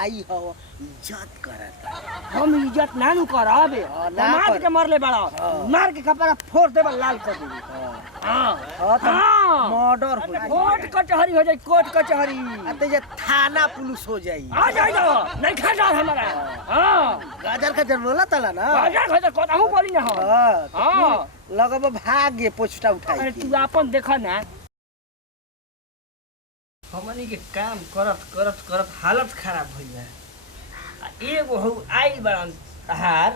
भाई हो इज्जत करत। हम इज्जत ना नु कराबे मार के मरले बड़ा मार के कपड़ा फोड़ देबे लाल कर देबे। हां हां मर्डर हो कोर्ट कचहरी हो जाई कोर्ट कचहरी अते जे थाना पुलिस हो जाई आ जाई तो नहीं खा जा हमारा। हां गाजर का बोला तला ना गाजर खा कोताहू बोली ना। हां लगब भाग गे पोछटा उठाई। अरे तू अपन देख ना हमनी के काम करत करत करत हालत खराब भइल बा। एगो हौ आइल बड़न हार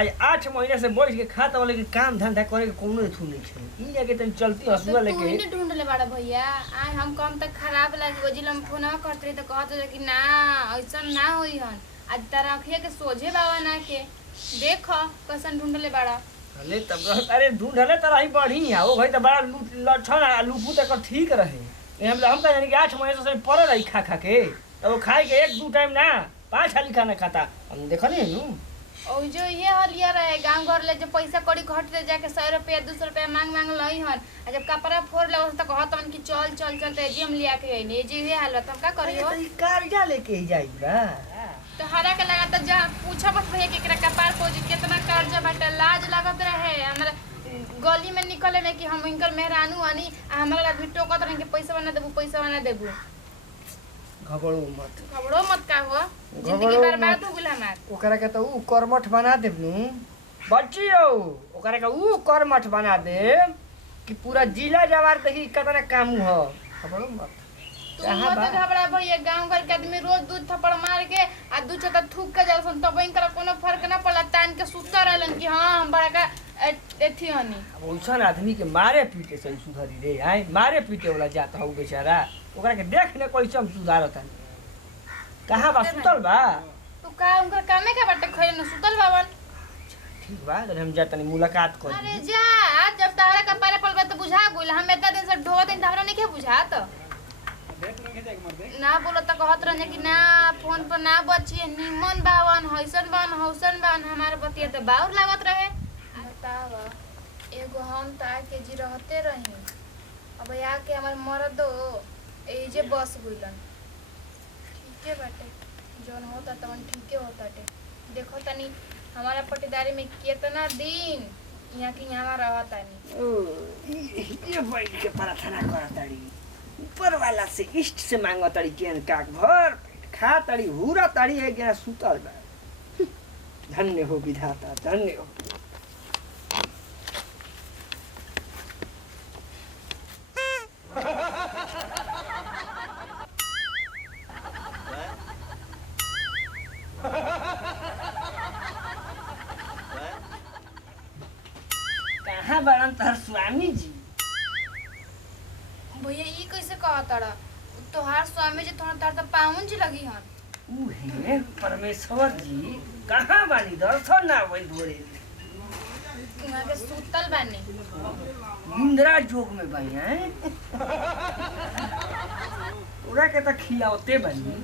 आज 8 महीना से बैठ के खाता वाले के काम धंधा करे के कोनो थू नहीं छै। ई जाके तन चलती हसुआ लेके तू इने ढूंढ ले बड़ा भैया। आय हम कम तक खराब लागी वो जिलम फोन करत रही त कहत रही कि ना ऐसा ना होई हन। आज तारा अखिया के सोझे बावा ना के देख कैसन ढूंढ ले बड़ा। अरे तब अरे ढूंढले त रही बढ़ी है ओ भाई त बड़ा लक्षण लूपू तक ठीक रहे। हम का यानी कि 8 महीने से पड़ रही खा खा के तब वो खाए के 1-2 टाइम ना 5 हाली खाना खाता हम देखनी नु। ओ जो ये हलिया रहे गांव घर ले जो पैसा कड़ी घट दे जाके 100 रुपया 200 रुपया मांग मांग लई हन। आ जब कपड़ा फोड़ ले त कहत मन कि चल चल चल ते जी हम लिया के आइने जी ये हाल तुम का करियो। ई कर्जा लेके ही जाई बा तो हरा के लगा त जा पूछा बस भैया केकरा कपार को जी कितना कर्जा बाटे लाज लागत रहे हमरा गली में निकले में कि हम इनकर मेहरानू आनी हमरा आदमी टोकत रहे कि पैसा बना देबू। घबड़ो मत का हुआ जिंदगी बर्बाद हो गेल हमार। ओकरा के त ऊ कर्मठ बना देब नु बच्चियो ओकरा के ऊ कर्मठ बना दे कि पूरा जिला जवार देखी कितना काम हो। घबड़ो मत तू मत घबरा भैया गांव घर के आदमी रोज दूध थप्पड़ मार के आ दू चटा थूक के जासन तब इनकर कोनो फर्क ना पड़ला तान के सुता रहलन कि हां हम बड़ा का एथी हनी। अब ओइसन आदमी के मारे पीटे से सुधरी रे आय मारे पीटे वाला जात हो बेचारा ओकरा के देख ले कैसे हम सुधारत हन। कहां बा सुतल बा तू का उनकर कामे का बाटे खइले न सुतल बावन। ठीक बा तो हम जातनी मुलाकात कर। अरे जा जब तारा का पारे पड़बा त बुझा गइल हम इतना दिन से ढो दिन हमरा नहीं के बुझात ना बोलो त कहत रहने कि ना फोन पर ना बचिए निमन बावन हौसन बावन हमारे बतिया त बाउर लागत रहे। बताव एगो हम त आके जी रहते रही अब आके हमर मरदो ए जे बस गइलन ठीके बाटे जौन होता तवन ठीके होताटे। देखो तनी हमारा पटीदारी में कितना दिन यहाँ की यहाँ रहतानी। ये बैठ के प्रार्थना करताड़ी ऊपर वाला से इष्ट से मांगताड़ी केन काक भर खा ताड़ी हुरा ताड़ी एक जना सुतल बा। धन्य हो विधाता धन्य हो। कहाँ बड़न तोहर स्वामी जी भैया ई कैसे कहत रहा तोहार स्वामी जी तोहर तार त पाउन जी लगी हन। ऊ है परमेश्वर जी कहाँ बानी दर्शन ना होई भोरे उहाँ के सुतल बानी इंदिरा जोग में बाई हैं ओरा के त खियावते बानी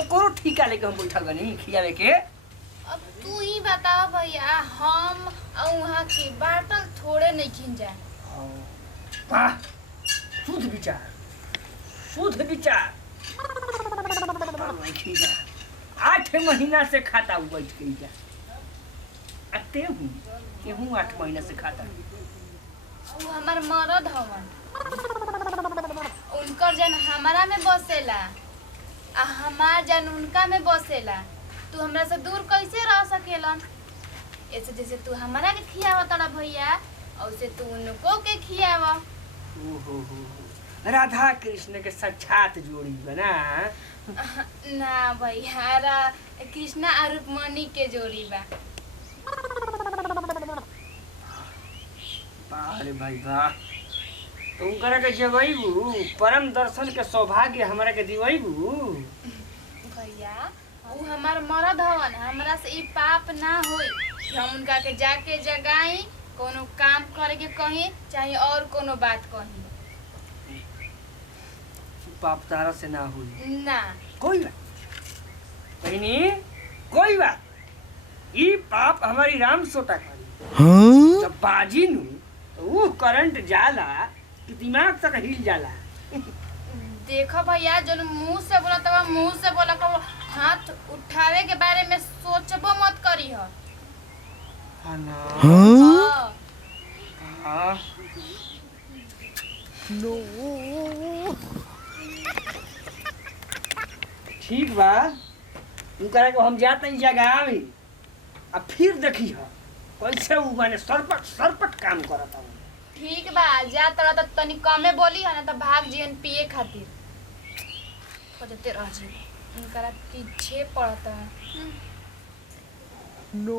ओकरो ठीका लेके हम बैठल बानी खियावे के। अब तू ही बताओ भैया हम वहाँ के बाटल थोड़े नहीं खिन जाए। वाह शुद्ध विचार 8 महीना से खाता हूँ बैठ के जा आते हूँ 8 महीना से खाता वो हमार मरद हवन उनकर जन हमारा में बसेला आ हमार जन उनका में बसेला। तू हमरा से दूर कैसे रह सकेलन। ऐसे जैसे तू हमारा के खियावा तड़ा भैया औसे तू उनको के खियावा। राधा कृष्ण के साक्षात जोड़ी बना ना भैया कृष्णा और रुक्मणी के जोड़ी बा। अरे भाई वाह तुम करे के जगईबू परम दर्शन के सौभाग्य हमरा के दिवईबू। भैया वो हमार मरद हवन हमरा से ई पाप ना होई कि हम उनका के जाके जगाई कोनो काम करे के कहीं चाहे और कोनो बात कहीं। पाप तारा से ना हुई ना कोई बात बहनी कोई बात ई पाप हमारी राम सोटा करी जब बाजी नु तो वो करंट जाला कि दिमाग तक हिल जाला। देखो भैया जो मुंह से बोला तब मुंह से बोला कबो हाथ उठावे के बारे में सोचबो मत करी हो। हाँ। हाँ नो ठीक बा, उनकरा को हम जाते ही जगह में अब फिर देखी हो कैसे उ माने सरपट काम करता हूँ। ठीक बा, जा तोरा तो तनी कमे बोली है ना तो भाग जीवन पिए खातिर खोजते रह जी। उनकरा पीछे पड़ता है। नो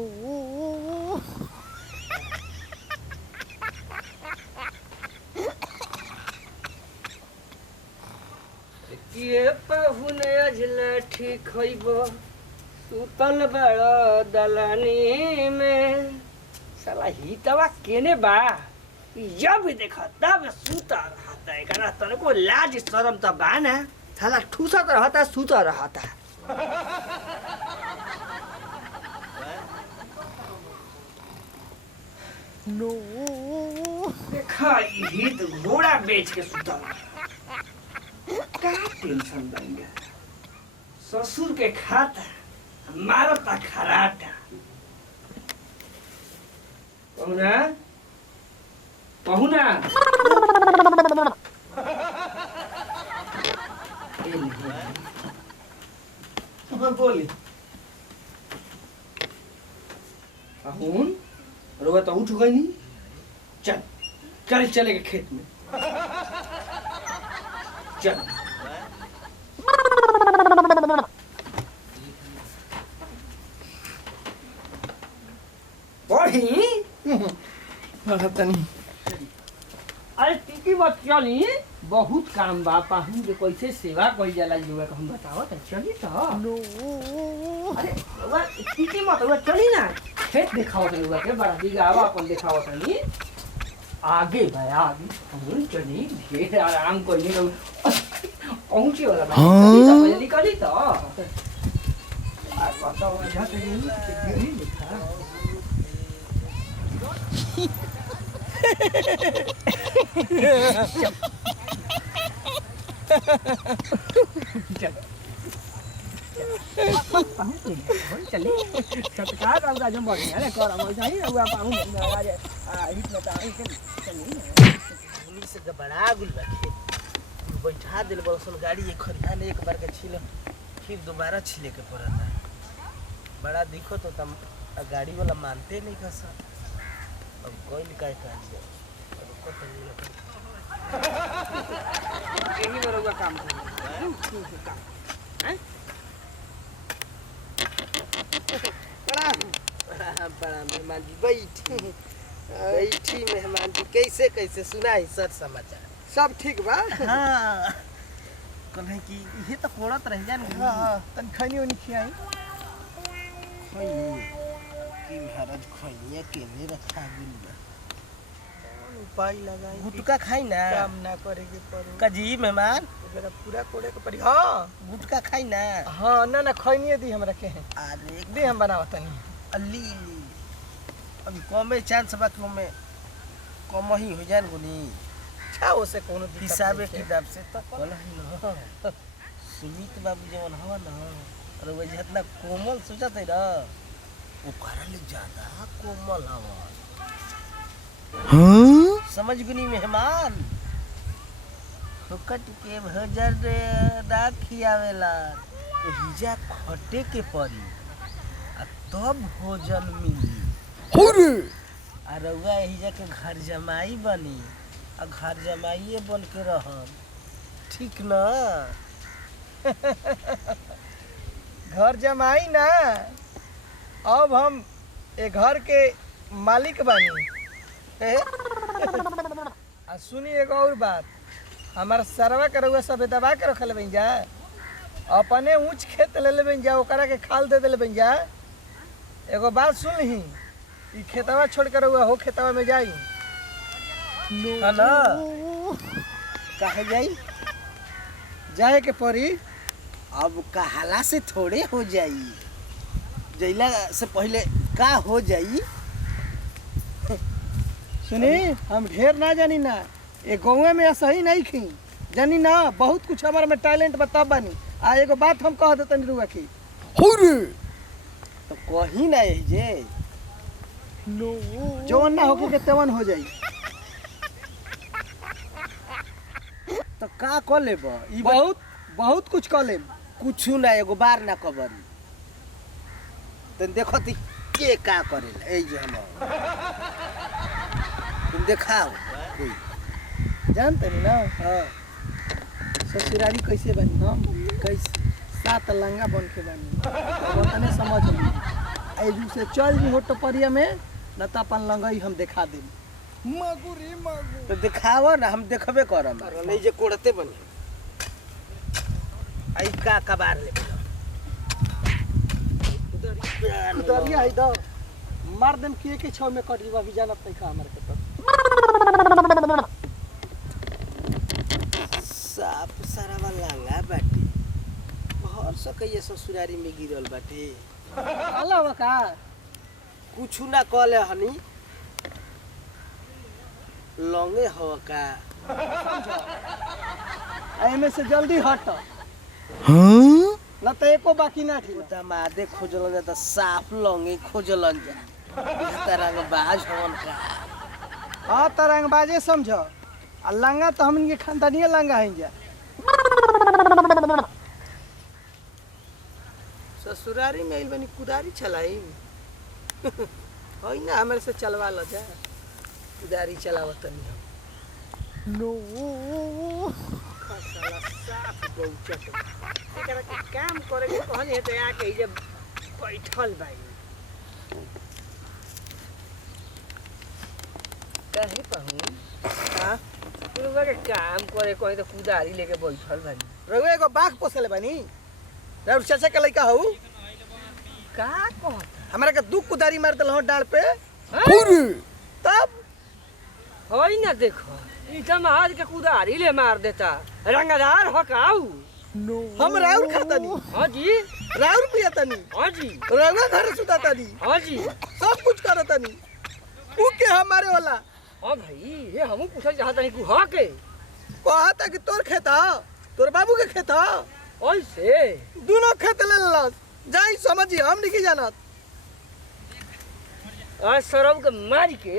के पहुने अजला ठीक होइबो सुतल बड़ दलानी में। साला ही तवा केने बा, जब देखा तब सुता रहता है। कना तन को लाज शरम त बा ना, साला ठूसत रहता सुता रहता। नो देखा ही तो घोड़ा बेच के सुतल का टेंशन बन गया। ससुर के खाता मारता खराटा। पहुना पहुना बोली पहुन रोवा तो उठ गई नहीं। चल चल चलेगा खेत में, चल। बढ़ी तनी अरे टिकी मत चली, बहुत काम बा। पाहुन के कैसे सेवा कइल जाला युवा को हम बताओ त चली त। नो अरे रउआ टिकी मत, रउआ चली ना। खेत दिखाओ त रउआ के बड़ा दिगावा अपन दिखाओ तनी। आगे भाई आगे हम चली, ढेर आराम कइले रउ पहुंचे वाला बा। चली त निकली त। आ बताओ जा त नहीं लिखा। चली सत्कार अब राजम बढ़िया रे कर हम जाई हुआ पाहु आज हित में ताई के चली उन्हीं से बड़ा गुल रखे बैठा दिल बलसन गाड़ी एक खरियान एक बार के छिल फिर दोबारा छिले के पड़ता। बड़ा दिखो तो तम गाड़ी वाला मानते नहीं का सर। अब कोई निकाय कर दिया रुको तो यही बरोगा काम कर हैं। बड़ा मेहमान जी बैठी मेहमान जी कैसे कैसे सुनाई सर समाचार सब ठीक बा। हाँ कहे कि ये तो कोड़त रह जान। हां तन खैनी ओनी खियाई कि महाराज खैनिया केने रखा गुल बा उपाय लगाई गुटका खाई ना काम ना करे के पड़ो कजी मेहमान जरा पूरा कोड़े के पड़ी। हां गुटका खाई ना। हां ना ना खैनी दी हमरा के है अरे दे हम बनावत नहीं। अली अभी कमे चांस बा कि में कम ही हो जान गुनी अच्छा ओसे कोनो हिसाबे किताब से तो कल है ना सुमित बाबू जवन हवा ना और वो जितना कोमल सोचत है ना वो करले ज्यादा कोमल हवा। हाँ समझ गुनी मेहमान फुकट के भजर दा खियावेला हिजा खटे के पड़ी तब भोजन मिली। आ रउआ हिजा के घर जमाई बनी आ घर जमाइए बन के रहम ठीक ना। घर जमाई ना, अब हम ए घर के मालिक बानी। आ सुनी एगो और बात, हमार सरवा के रउआ सब दबा के रखल बन जा, अपने ऊंच खेत ले ले बन जा, ओकरा के खाल दे दे बन जा। एगो बात सुन ली, ई खेतवा छोड़ कर रउआ हो खेतवा में जाई है ना कहे जाई जाए के पड़ी। अब कहाला से थोड़े हो जाई, जैला से पहले का हो जाई। सुनी हम ढेर ना जानी ना, ये गाँव में ऐसा ही नहीं खी जानी ना, बहुत कुछ हमारे में टैलेंट बता बानी। आ एगो बात हम कह देतनी रुआ की हो रे तो कहीं ना यही जे जवन ना होके के तेवन हो जाई। तो का कर लेब ई बहुत बहुत कुछ कह लेम। कुछ ना एगो बार ना कबरी तुम देखो ती के का करेला ए जे हम तुम दिखाओ कोई जानते नहीं ना हां ससुरारी कैसे बनी हम कैसे 7 लंगा बन के बनी अब तने समझ ली ऐजू से चल जी होटो परिया में न त अपन लंगई हम दिखा देम मागू रे मागू। तो दिखाओ ना हम देखबे करम नहीं जे कोड़ते बनी आई का कबार ले उधरिया है दो मार देम के छौ में कट जीवा भी जानत नहीं का हमर के तो साफ सारा लंगा बाटे भर सकैया ससुरारी में गिरल बाटे अल्लाह का कुछ ना कहले हनी लंगे हो का एमे से जल्दी हट हां न त एको बाकी ना ठीक दमादे खोजलन जा त साफ लंगे खोजलन जा तरंग बाज होन का हां तरंग बाजे समझ आ लंगा तो हमन के खानदानिया लंगा है जा ससुरारी में आइल बनी कुदारी चलाई होई ना हमरे से चलवा ल जा कुदारी चलावत नहीं नो साला साफ गौचत एकरा के काम करे के कहनी है तो आके जे बैठल बाई कहे कहूं हां तू के काम करे कोई तो कुदारी लेके बैठल बाई रउए एगो बाघ पोसले बनी रउर चाचा के लइका हऊ का कहत हमरा के दू कुदारी मार देल हो डाल पे पूरी तब होई ना देखो ई समाज के कुदारी ले मार देता रंगदार हो काऊ हम राउर खातनी हां जी राउर पियतनी हां जी रउआ घर सुतातनी हां जी सब कुछ करतनी ऊ के हमारे वाला हां भाई ये हमहू पूछल चाहत नहीं ku के कहता कि तोर खेत ह तोर बाबू के खेत ह ओइसे दोनों खेत ले लस जाई समझी हम नहीं जानत आज सरब के मार के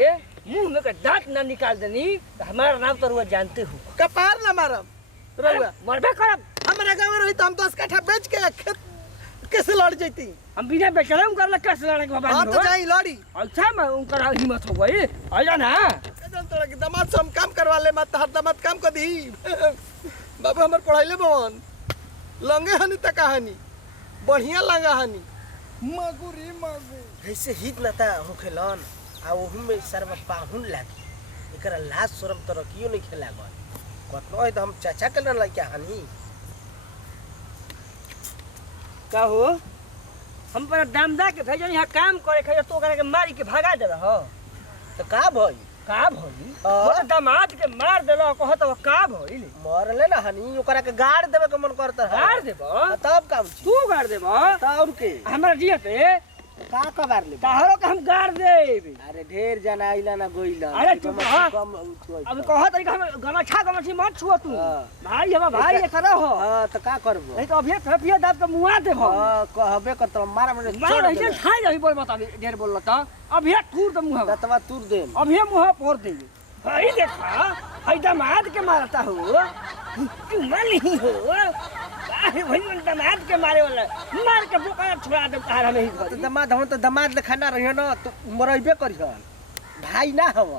मुंह में का दांत ना निकाल देनी तो हमारा नाम तो रुआ जानते हो कपार ना मारब रउआ मरबे करब हमरा गांव में रही तो हम 10 कट्ठा बेच के खेत कैसे लड़ जैती हम बिना बेचले हम करला कैसे लड़े के बाबा हां तो जाई लड़ी अच्छा मैं उनका हिम्मत हो गई आजा ना एकदम तोरा के दामाद से हम काम करवा ले मत हर दामाद काम कर दी बाबू हमर पढ़ाइले बवन लंगे हनी त कहानी बढ़िया लंगा हनी मागू रे मागू ऐसे हित नता होखेलन आ ओहू में सरवा पाहुन लागी एकरा लाज शरम तो रखियो नहीं खेला गन कतनो है तो हम चाचा के न लइका हनी का हो हम पर दामदा के भेजन यहाँ काम करे खातिर तो करे के मारी के भगा दे रहो तो का भई का भई वो दामाद के मार देलो कहत का भइल मरले ना हनी ओकरा के गाड़ देवे के मन करत है गाड़ देबो तब काम छी तू गाड़ देबो त और के हमरा जियते का कबार ले ताहरो के हम गाड़ देब अरे ढेर जना आइला ना गोइला अरे चुप रह। कम उठोई अब कहत रही हम गमछा गमछी मत छुओ तू हाँ। भाई हम भाई ये करो हो हां त का करबो नहीं तो अभी थपिया दाब के मुआ देबो हां कहबे करत मारा में मार रही खाई रही बोल बता ढेर बोल त अभी टूर त मुंह ततवा तुर दे अभी मुंह फोड़ दे भाई देखा भाई दामाद के मारता हो तू मानी हो अरे भाई मन दामाद के मारे वाला मार के बोका छुड़ा दे तारा में ही तो घर दमाद हम तो दमाद ले खाना रहियो ना तो मरइबे करिहन भाई ना हव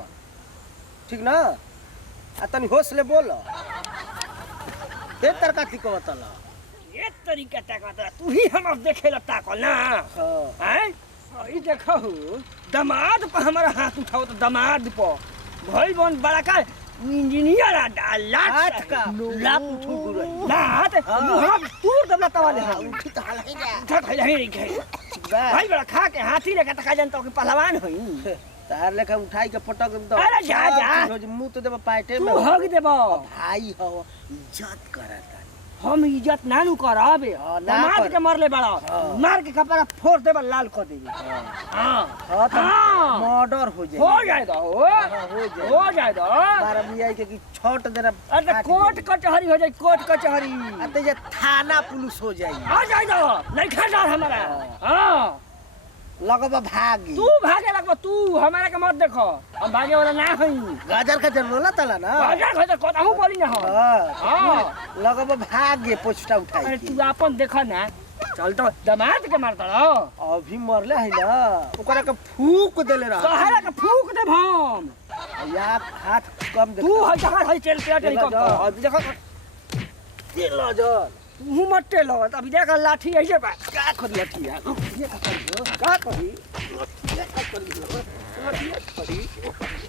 ठीक ना आ तनी होश ले बोल ते तरका थी को बतला ये तरीका ताकत तू ही हम देखे ला ताकल ना हां हैं ई देखो दामाद पर हमारा हाथ उठाओ तो दामाद पर भाई बन बड़ा का इंजीनियर आ लाट का लाप उठू गुरई लाट मुंह तूर दबला तवाले हां उठी तो हाल है जा उठा खा नहीं गए बा भाई बड़ा खा के हाथी लेके तका जनता के पहलवान होई तार लेके उठाई के पटक दो अरे जा। रोज मुंह तो देबो पाटे में तू हग देबो भाई हो इज्जत करता हम इज्जत ना नु करबे हाँ, ना दामाद कर। के मरले बड़ा हाँ। मार के कपड़ा फोड़ देबा लाल कर देबे हां हाँ तो हाँ। मर्डर हो जाए हो जाए दो हो जाए दो बारह बिया के कि छोट देना अरे कोर्ट कचहरी हो जाए कोर्ट कचहरी अते जे थाना पुलिस हो जाई आ जाए दो नहीं खा हमारा हां लगबा भागी तू भागे लगबो तू हमारा के मत देखो हम भागे वाला ना हई गाजर का जर बोला तला ना बाजार खो कहू बोली ना हम हाँ लगबा भागे पोछटा उठाई अरे के। तू अपन देखो ना चल तो दामाद के मारता रहो अभी मरले है ना ओकरा के फूक देले रहा सहारा के फूक दे हम या हाथ कम दे तू है जहां है चल पे देखो कम जा, अभी देखो ये लजर तू मत टेलो अभी देख लाठी ऐसे बा का कर लठी यार ये का करी का करी लठी का करी लठी करी